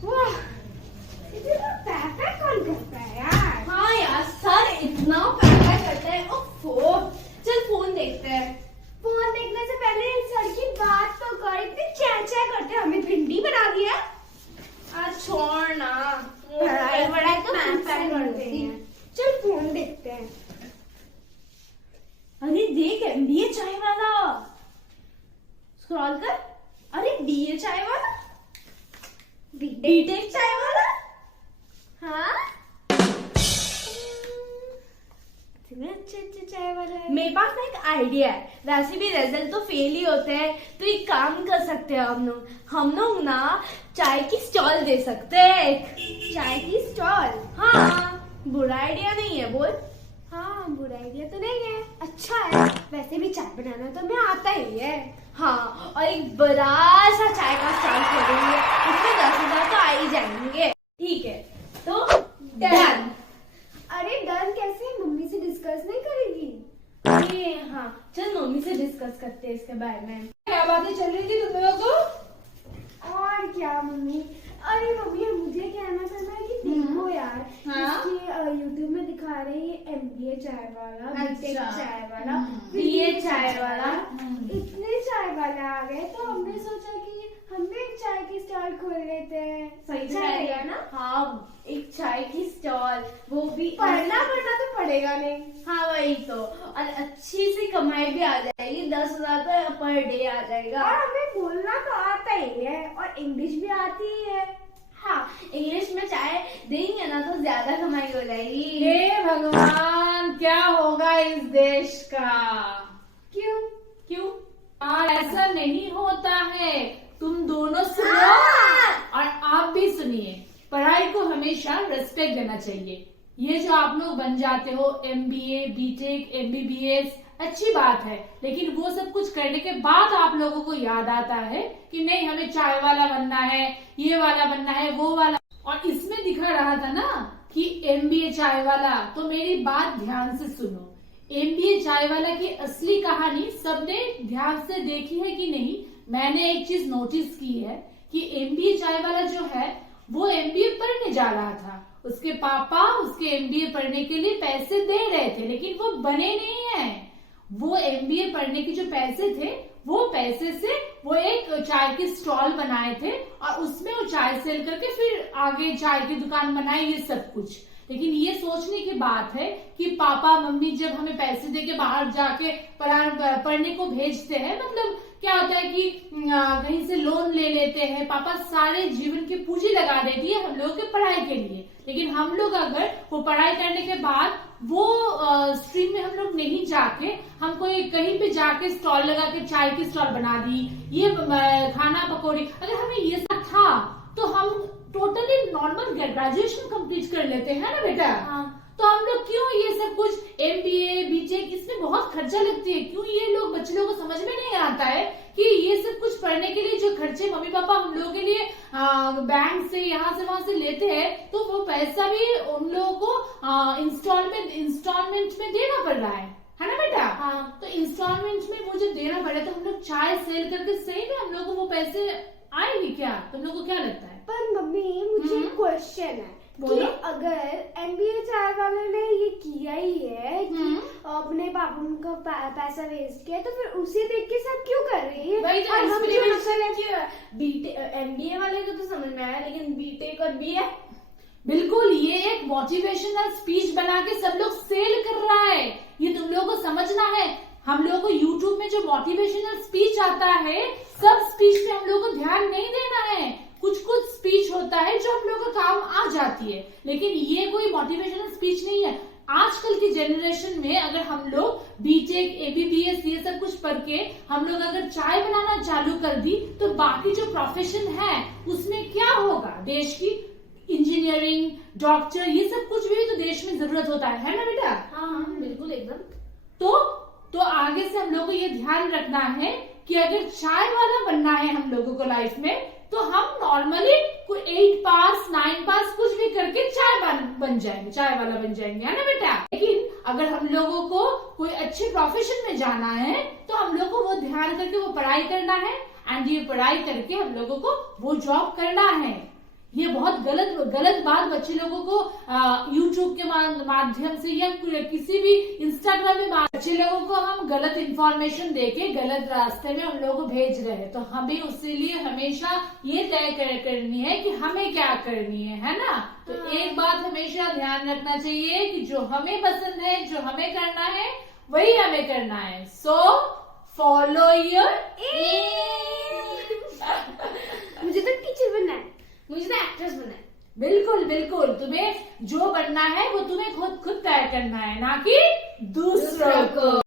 वाह, इतना पैसा कौन करता है यार? हाँ यार, सर इतना पैसा करता है। ओफो, चल फोन देखते हैं। फोन देखने से पहले इन सर की बात तो कर, इतनी चैं करते हैं, हमें भिंडी बना दिया। आज छोड़ ना, पढ़ाई वढ़ाई तो पैसा पैसा करते हैं। चल फोन देखते हैं। अरे देख, एमबीए चाय वाला, स्क्रॉल कर। अरे बीए चाय वाला, बीटेक चाय वाला। हाँ, इतने अच्छे चाय वाला है। मेरे पास ना एक आइडिया है। वैसे भी रिजल्ट तो फेल ही होते हैं, तो एक काम कर सकते हैं हम लोग ना चाय की स्टॉल दे सकते हैं। चाय की स्टॉल? हाँ, बुरा आइडिया नहीं है, बोल। हाँ, बुरा आइडिया तो नहीं है, अच्छा है। वैसे भी चाय बनाना तो हमें आता ही है। हाँ, और एक बड़ा सा चाय का स्टॉल खोलेंगे, उसमें 10,000 तो आ ही जाएंगे। ठीक है, तो डन। अरे डन कैसे? मम्मी से डिस्कस नहीं करेगी? अरे हाँ, चल मम्मी से डिस्कस करते हैं इसके बारे में। क्या बातें चल रही थी तुम लोगों को? और क्या मम्मी? अरे मम्मी, मुझे कहना था ना कि देखो यार, हाँ? इसकी यूट्यूब में दिखा रहे हैं एमबीए चाय वाला, बीटेक अच्छा। चाय वाला, बीए चाय वाला। इतने चाय वाले आ गए, तो हमने सोचा कि हम भी एक चाय की स्टॉल खोल लेते हैं। सही अच्छा है रहेगा ना? हाँ, एक चाय की स्टॉल, वो भी पढ़ना तो पड़ेगा नहीं। हाँ वही तो, और अच्छी सी कमाई भी आ जाएगी। 10,000 तो पर डे आ जाएगा। और हमें बोलना तो आता ही है, और इंग्लिश भी आती ही है। हाँ, इंग्लिश में चाय देंगे ना तो ज्यादा कमाई हो जाएगी। हे भगवान, क्या होगा इस देश का? क्यों? क्यों? ऐसा नहीं होता है। तुम दोनों सुनो और आप भी सुनिए। पढ़ाई को हमेशा रेस्पेक्ट देना चाहिए। ये जो आप लोग बन जाते हो एमबीए, बीटेक, एमबीबीएस, अच्छी बात है, लेकिन वो सब कुछ करने के बाद आप लोगों को याद आता है कि नहीं, हमें चाय वाला बनना है, ये वाला बनना है, वो वाला। और इसमें दिखा रहा था ना कि एमबीए चाय वाला, तो मेरी बात ध्यान से सुनो। एमबीए चाय वाला की असली कहानी सबने ध्यान से देखी है कि नहीं? मैंने एक चीज नोटिस की है कि एमबीए चाय वाला जो है वो एमबीए पढ़ने जा रहा था। उसके पापा उसके एमबीए पढ़ने के लिए पैसे दे रहे थे, लेकिन वो बने नहीं है। वो एमबीए पढ़ने के जो पैसे थे, वो पैसे से वो एक चाय की स्टॉल बनाए थे और उसमें वो चाय सेल करके फिर आगे चाय की दुकान बनाई, ये सब कुछ। लेकिन ये सोचने की बात है कि पापा मम्मी जब हमें पैसे देके बाहर जाके पढ़ने को भेजते हैं, मतलब क्या होता है कि कहीं से लोन ले लेते हैं, पापा सारे जीवन की पूंजी लगा देती है हम लोगों के पढ़ाई के लिए। लेकिन हम लोग अगर वो पढ़ाई करने के बाद वो स्ट्रीम में हम लोग नहीं जाके, हम कोई कहीं पे जाके स्टॉल लगा के चाय की स्टॉल बना दी, ये खाना पकौड़ी, अगर हमें ये सब था तो हम टोटली नॉर्मल ग्रेजुएशन कंप्लीट कर लेते हैं ना बेटा। हाँ। तो हम लोग क्यों ये सब कुछ एमबीए, बीटेक, इसमें बहुत खर्चा लगती है, क्यों ये लोग बच्चे लोगों को समझ में नहीं आता है कि ये सब कुछ पढ़ने के लिए जो खर्चे मम्मी पापा हम लोगों के लिए बैंक से यहाँ से वहां से लेते हैं, तो वो पैसा भी उन लोगों को इंस्टॉलमेंट में देना पड़ रहा है ना बेटा? हाँ। तो इंस्टॉलमेंट में वो जब देना पड़े तो हम लोग चाय सेल करके सही में हम लोग को वो पैसे आएंगे क्या? तुम लोग को क्या लगता है? पर मम्मी, मुझे एक क्वेश्चन है कि बोलो। अगर एमबीए चाय वाले ने ये किया ही है कि अपने पापा का पैसा वेस्ट किया, तो फिर उसे देख के सब क्यों कर रही है? वही तो और हम क्यों ना करें? एमबीए वाले को तो समझ में आया, लेकिन बीटेक और बीए बिल्कुल, ये एक मोटिवेशनल स्पीच बना के सब लोग सेल कर रहा है, ये तुम लोगों को समझना है। हम लोगों को यूट्यूब में जो मोटिवेशनल स्पीच आता है, सब स्पीच पे हम लोगों को ध्यान नहीं देना है। कुछ कुछ स्पीच होता है जो हम लोगों का काम आ जाती है, लेकिन ये कोई मोटिवेशनल स्पीच नहीं है। आजकल की जनरेशन में अगर हम लोग बीटेक, एबीबीएस ये सब कुछ पढ़ के हम लोग अगर चाय बनाना चालू कर दी, तो बाकी जो प्रोफेशन है उसमें क्या होगा? देश की इंजीनियरिंग, डॉक्टर, ये सब कुछ भी तो देश में जरूरत होता है ना बेटा? हाँ हाँ बिल्कुल एकदम। तो आगे से हम लोग को ये ध्यान रखना है कि अगर चाय वाला बनना है हम लोगों को लाइफ में, तो हम नॉर्मली 8 पास 9 पास कुछ भी करके चाय बन जाएंगे, चाय वाला बन जाएंगे, है ना बेटा? लेकिन अगर हम लोगों को कोई अच्छे प्रोफेशन में जाना है, तो हम लोग को वो ध्यान करके वो पढ़ाई करना है, एंड ये पढ़ाई करके हम लोगों को वो जॉब करना है। ये बहुत गलत बात बच्चे लोगों को यूट्यूब के माध्यम से या किसी भी इंस्टाग्राम में बच्चे लोगों को हम गलत इंफॉर्मेशन देके गलत रास्ते में उन लोगों को भेज रहे हैं। तो हमें उसके लिए हमेशा ये तय करनी है कि हमें क्या करनी है ना। तो एक बात हमेशा ध्यान रखना चाहिए कि जो हमें पसंद है, जो हमें करना है, वही हमें करना है। So follow your aim. मुझे तो टीचर बनना है, मुझे तो एक्ट्रेस बनना है। बिल्कुल बिल्कुल, तुम्हें जो बनना है वो तुम्हें खुद तय करना है, ना कि दूसरों को।